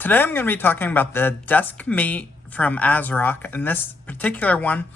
Today I'm going to be talking about the DeskMeet from ASRock, and this particular one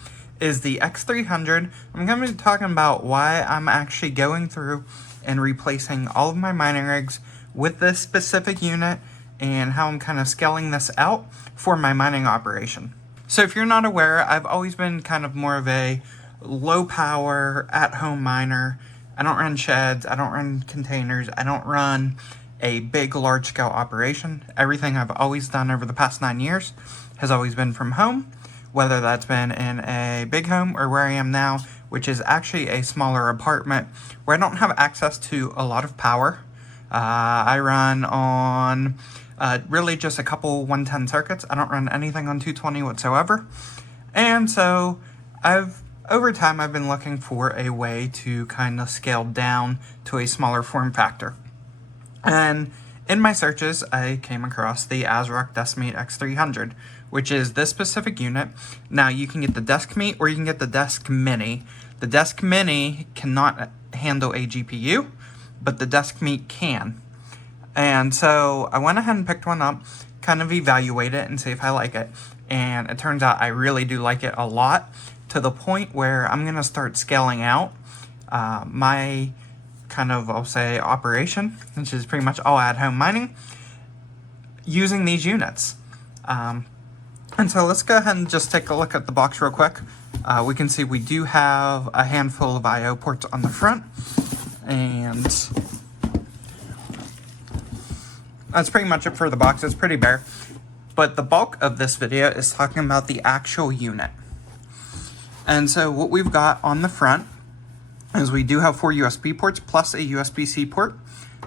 is the X300. I'm going to be talking about why I'm actually going through and replacing all of my mining rigs with this specific unit and how I'm kind of scaling this out for my mining operation. So if you're not aware, I've always been kind of more of a low power at-home miner. I don't run sheds, I don't run containers, I don't run a big large-scale operation. Everything I've always done over the past 9 years has always been from home, whether that's been in a big home or where I am now, which is actually a smaller apartment where I don't have access to a lot of power. I run on really just a couple 110 circuits. I don't run anything on 220 whatsoever. And so over time I've been looking for a way to kind of scale down to a smaller form factor. And in my searches, I came across the ASRock DeskMeet X300, which is this specific unit. Now, you can get the DeskMeet or you can get the Desk Mini. The Desk Mini cannot handle a GPU, but the DeskMeet can. And so I went ahead and picked one up, kind of evaluate it and see if I like it. And it turns out I really do like it a lot, to the point where I'm going to start scaling out my kind of, I'll say, operation, which is pretty much all at-home mining, using these units. And so let's go ahead and just take a look at the box real quick. We can see we do have a handful of I/O ports on the front, and that's pretty much it for the box. It's pretty bare, but the bulk of this video is talking about the actual unit. And so what we've got on the front is we do have 4 USB ports plus a USB-C port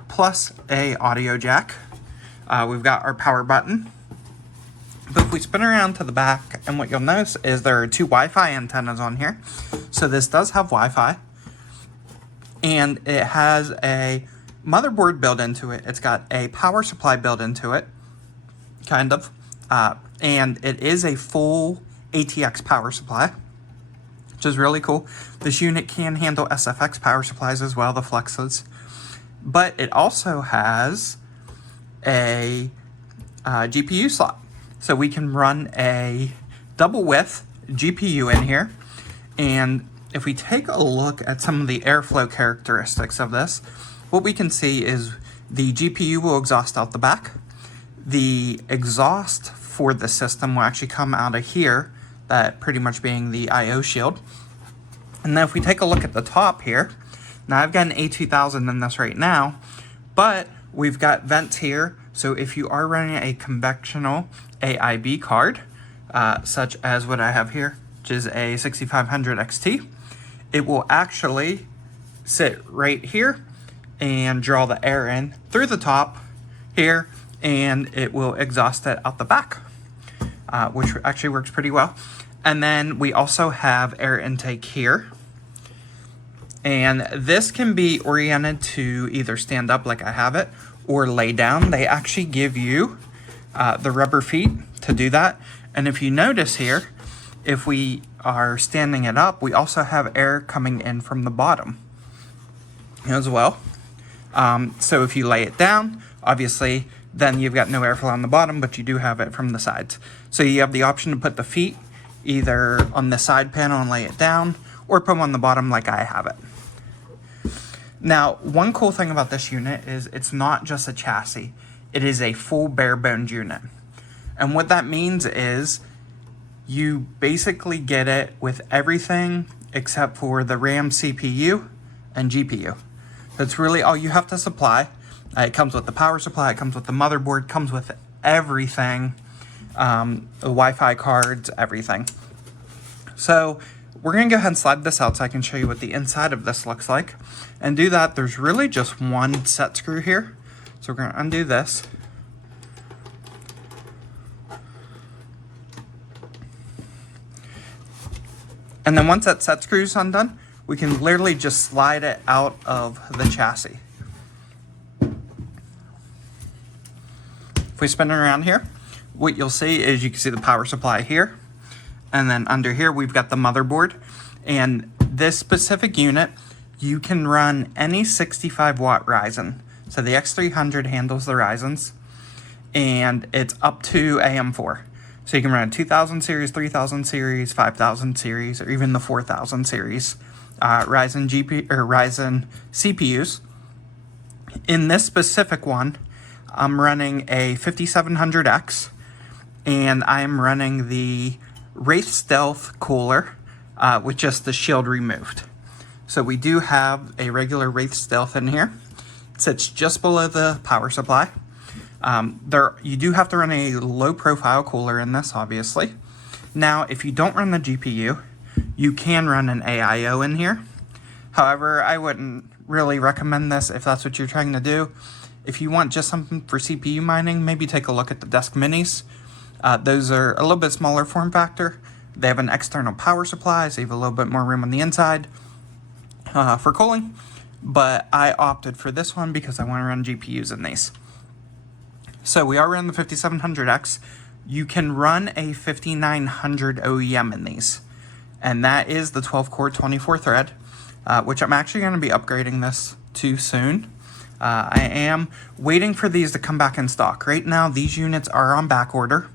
plus a audio jack. We've got our power button. But if we spin around to the back, and what you'll notice is there are 2 Wi-Fi antennas on here. So this does have Wi-Fi, and it has a motherboard built into it. It's got a power supply built into it, kind of, and it is a full ATX power supply, which is really cool. This unit can handle SFX power supplies as well, the Flexes. But it also has a GPU slot. So we can run a double width GPU in here. And if we take a look at some of the airflow characteristics of this, what we can see is the GPU will exhaust out the back. The exhaust for the system will actually come out of here, that pretty much being the I/O shield. And then if we take a look at the top here, now I've got an A2000 in this right now, but we've got vents here. So if you are running a conventional AIB card, such as what I have here, which is a 6500 XT, it will actually sit right here and draw the air in through the top here, and it will exhaust it out the back, which actually works pretty well. And then we also have air intake here. And this can be oriented to either stand up like I have it or lay down. They actually give you the rubber feet to do that. And if you notice here, if we are standing it up, we also have air coming in from the bottom as well. So if you lay it down, obviously, then you've got no airflow on the bottom, but you do have it from the sides. So you have the option to put the feet either on the side panel and lay it down, or put them on the bottom like I have it. Now, one cool thing about this unit is it's not just a chassis. It is a full bare-boned unit. And what that means is you basically get it with everything except for the RAM CPU and GPU. That's really all you have to supply. It comes with the power supply, it comes with the motherboard, comes with everything, the Wi-Fi cards, everything. So we're going to go ahead and slide this out so I can show you what the inside of this looks like. And do that, there's really just one set screw here. So we're going to undo this. And then once that set screw is undone, we can literally just slide it out of the chassis. If we spin it around here, what you'll see is you can see the power supply here. And then under here, we've got the motherboard. And this specific unit, you can run any 65 watt Ryzen. So the X300 handles the Ryzens. and it's up to AM4. So you can run a 2000 series, 3000 series, 5000 series, or even the 4000 series Ryzen CPUs. In this specific one, I'm running a 5700X, and I'm running the Wraith Stealth cooler with just the shield removed. So we do have a regular Wraith Stealth in here. It sits just below the power supply. You do have to run a low profile cooler in this, obviously. Now, if you don't run the GPU, you can run an AIO in here. However, I wouldn't really recommend this if that's what you're trying to do. If you want just something for CPU mining, maybe take a look at the Desk Minis. Those are a little bit smaller form factor. They have an external power supply, so you have a little bit more room on the inside for cooling. But I opted for this one because I want to run GPUs in these. So we are running the 5700X. You can run a 5900 OEM in these. And that is the 12-core, 24-thread, which I'm actually going to be upgrading this to soon. I am waiting for these to come back in stock. Right now, these units are on back order.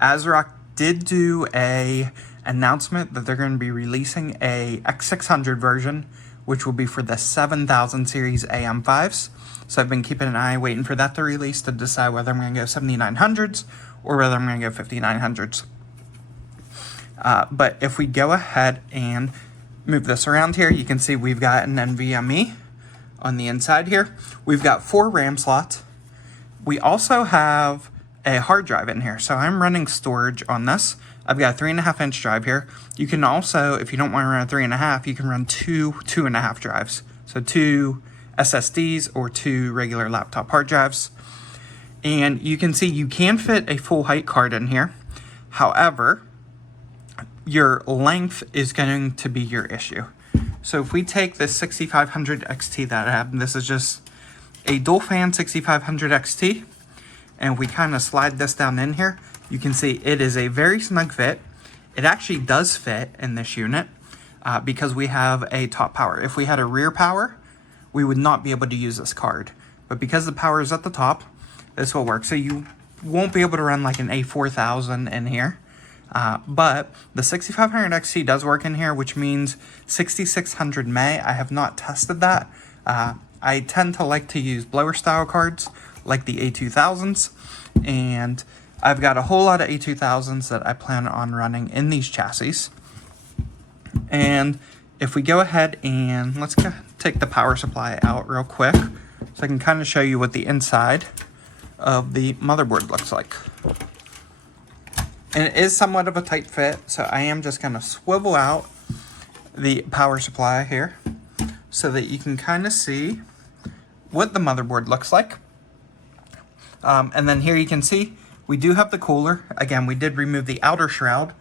ASRock did do a announcement that they're going to be releasing a X600 version, which will be for the 7000 series AM5s. So I've been keeping an eye waiting for that to release to decide whether I'm going to go 7900s or whether I'm going to go 5900s. But if we go ahead and move this around here, you can see we've got an NVMe on the inside here. We've got 4 RAM slots. We also have a hard drive in here. So I'm running storage on this. I've got a 3.5-inch drive here. You can also, if you don't want to run a 3.5, you can run two 2.5 drives. So 2 SSDs or 2 regular laptop hard drives. And you can see you can fit a full height card in here. However, your length is going to be your issue. So if we take this 6500 XT that I have, and this is just a dual fan 6500 XT, and we kind of slide this down in here, you can see it is a very snug fit. It actually does fit in this unit because we have a top power. If we had a rear power, we would not be able to use this card. But because the power is at the top, this will work. So you won't be able to run like an A4000 in here. But the 6500 XT does work in here, which means 6600 may. I have not tested that. I tend to like to use blower style cards like the A2000s, and I've got a whole lot of A2000s that I plan on running in these chassis. And if we go ahead and let's take the power supply out real quick so I can kind of show you what the inside of the motherboard looks like. And it is somewhat of a tight fit, so I am just going to swivel out the power supply here so that you can kind of see what the motherboard looks like. And then here you can see we do have the cooler. Again, we did remove the outer shroud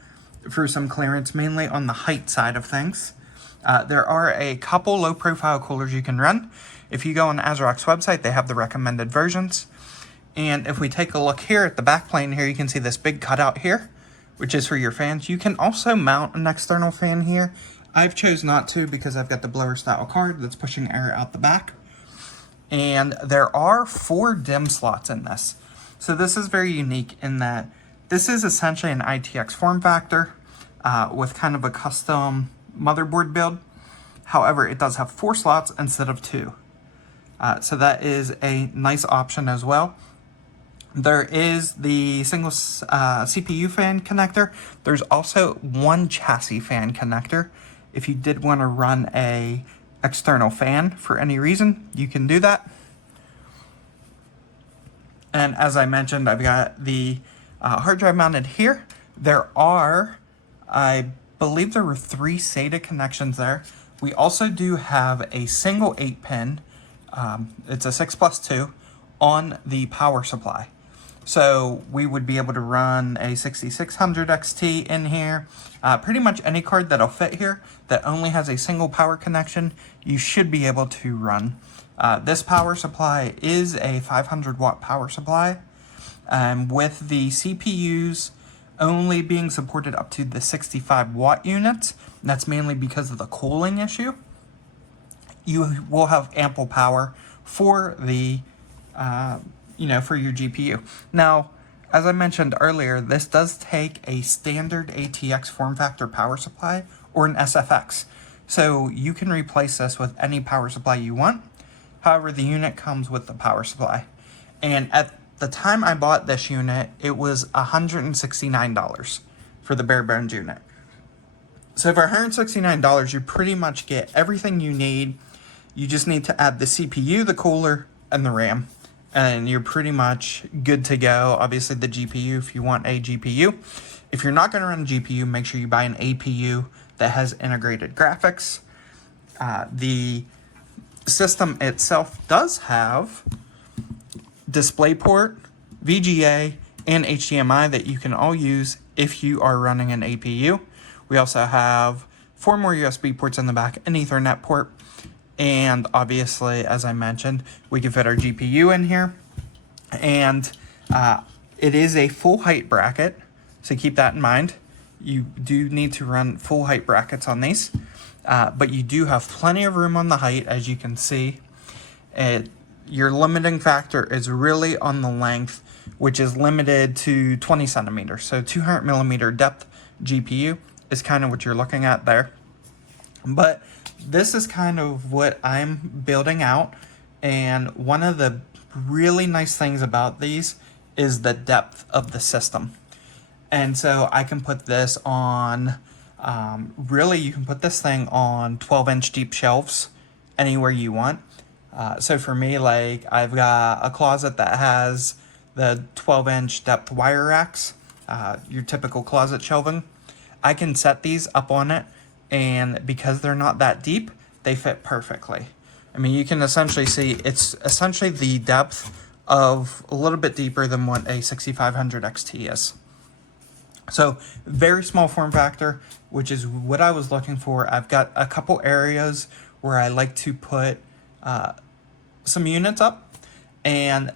for some clearance, mainly on the height side of things. There are a couple low profile coolers you can run. If you go on ASRock's website, they have the recommended versions. And if we take a look here at the back plane here, you can see this big cutout here, which is for your fans. You can also mount an external fan here. I've chose not to because I've got the blower style card that's pushing air out the back. And there are 4 DIMM slots in this. So this is very unique in that this is essentially an ITX form factor with kind of a custom motherboard build. However, it does have 4 slots instead of 2. So that is a nice option as well. There is the single CPU fan connector. There's also 1 chassis fan connector. If you did want to run a external fan for any reason, you can do that. And as I mentioned, I've got the hard drive mounted here. There are, I believe there were 3 SATA connections there. We also do have a single 8-pin, it's a 6+2, on the power supply. So we would be able to run a 6600 XT in here. Pretty much any card that'll fit here that only has a single power connection, you should be able to run. This power supply is a 500 watt power supply. With the CPUs only being supported up to the 65 watt units, that's mainly because of the cooling issue. You will have ample power for the for your GPU. Now, as I mentioned earlier, this does take a standard ATX form factor power supply or an SFX. So you can replace this with any power supply you want. However, the unit comes with the power supply. And at the time I bought this unit, it was $169 for the bare bones unit. So for $169, you pretty much get everything you need. You just need to add the CPU, the cooler, and the RAM. And you're pretty much good to go. Obviously the GPU if you want a GPU. If you're not going to run a GPU, make sure you buy an APU that has integrated graphics. The system itself does have DisplayPort, VGA, and HDMI that you can all use if you are running an APU. We also have 4 more USB ports in the back, an Ethernet port, and obviously, as I mentioned, we can fit our GPU in here. And it is a full height bracket, so keep that in mind. You do need to run full height brackets on these, but you do have plenty of room on the height, as you can see. Your limiting factor is really on the length, which is limited to 20 centimeters. So 200 millimeter depth GPU is kind of what you're looking at there. But this is kind of what I'm building out. And one of the really nice things about these is the depth of the system. And so I can put this on, really you can put this thing on 12-inch deep shelves anywhere you want. So for me, like I've got a closet that has the 12-inch depth wire racks, your typical closet shelving. I can set these up on it, and because they're not that deep, they fit perfectly. I mean, you can essentially see it's essentially the depth of a little bit deeper than what a 6500 XT is. So very small form factor, which is what I was looking for. I've got a couple areas where I like to put some units up, and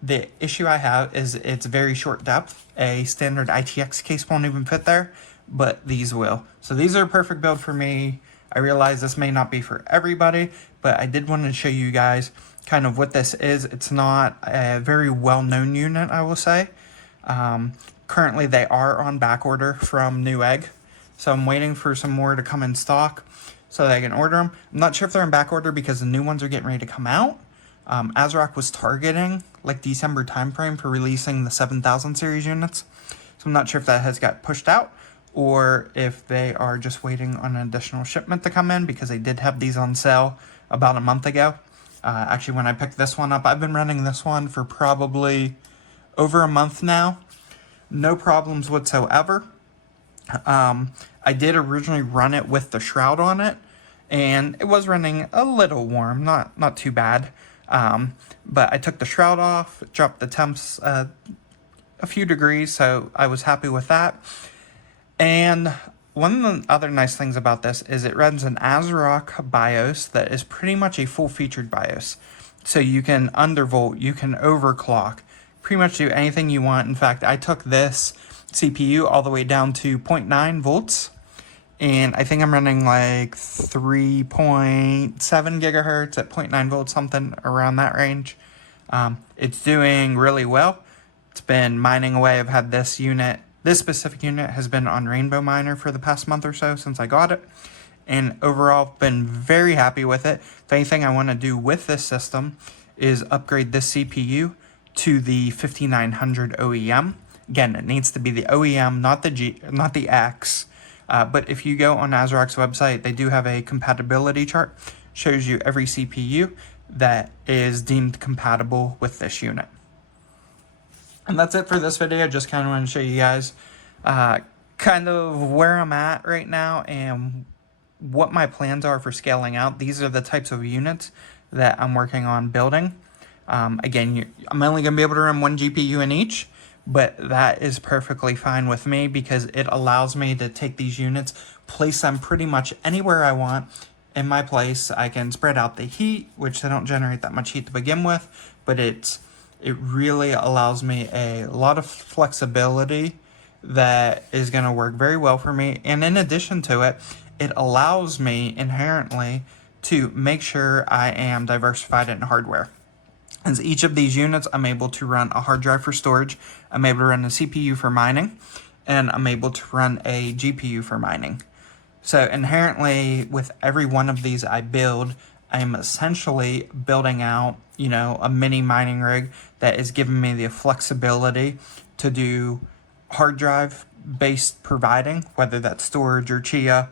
the issue I have is it's very short depth. A standard ITX case won't even fit there, but these will. So these are a perfect build for me. I realize this may not be for everybody, but I did want to show you guys kind of what this is. It's not a very well-known unit, I will say. Currently they are on back order from Newegg, so I'm waiting for some more to come in stock so that I can order them. I'm not sure if they're in back order because the new ones are getting ready to come out. ASRock was targeting like December timeframe for releasing the 7000 series units, so I'm not sure if that has got pushed out or if they are just waiting on an additional shipment to come in, because they did have these on sale about a month ago. Actually, when I picked this one up, I've been running this one for probably over a month now. No problems whatsoever. I did originally run it with the shroud on it, and it was running a little warm, not too bad. But I took the shroud off, dropped the temps a few degrees, so I was happy with that. And one of the other nice things about this is it runs an ASRock BIOS that is pretty much a full-featured BIOS. So you can undervolt, you can overclock, pretty much do anything you want. In fact, I took this CPU all the way down to 0.9 volts, and I think I'm running like 3.7 gigahertz at 0.9 volts, something around that range. It's doing really well. It's been mining away. I've had this unit, this specific unit has been on Rainbow Miner for the past month or so since I got it, and overall been very happy with it. If anything I want to do with this system is upgrade this CPU to the 5900 OEM. Again, it needs to be the OEM, not the X. But if you go on ASRock's website, they do have a compatibility chart. Shows you every CPU that is deemed compatible with this unit. And that's it for this video. Just kind of want to show you guys kind of where I'm at right now and what my plans are for scaling out. These are the types of units that I'm working on building. Again, I'm only going to be able to run one GPU in each, but that is perfectly fine with me because it allows me to take these units, place them pretty much anywhere I want in my place. I can spread out the heat, which they don't generate that much heat to begin with, but it really allows me a lot of flexibility that is going to work very well for me. And in addition to it, it allows me inherently to make sure I am diversified in hardware. As each of these units, I'm able to run a hard drive for storage, I'm able to run a CPU for mining, and I'm able to run a GPU for mining. So inherently, with every one of these I build, I'm essentially building out, a mini mining rig that is giving me the flexibility to do hard drive based providing, whether that's storage or Chia,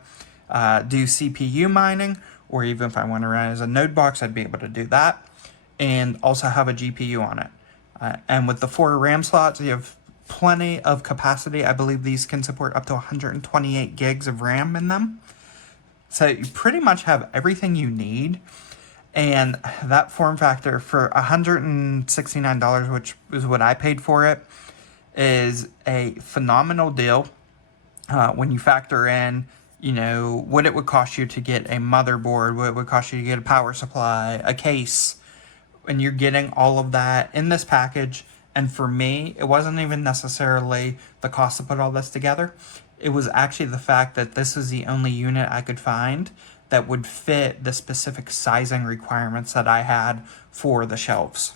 do CPU mining, or even if I want to run as a node box, I'd be able to do that, and also have a GPU on it. And with the 4 RAM slots, you have plenty of capacity. I believe these can support up to 128 gigs of RAM in them. So you pretty much have everything you need. And that form factor for $169, which is what I paid for it, is a phenomenal deal when you factor in, what it would cost you to get a motherboard, what it would cost you to get a power supply, a case, and you're getting all of that in this package. And for me, it wasn't even necessarily the cost to put all this together. It was actually the fact that this is the only unit I could find that would fit the specific sizing requirements that I had for the shelves.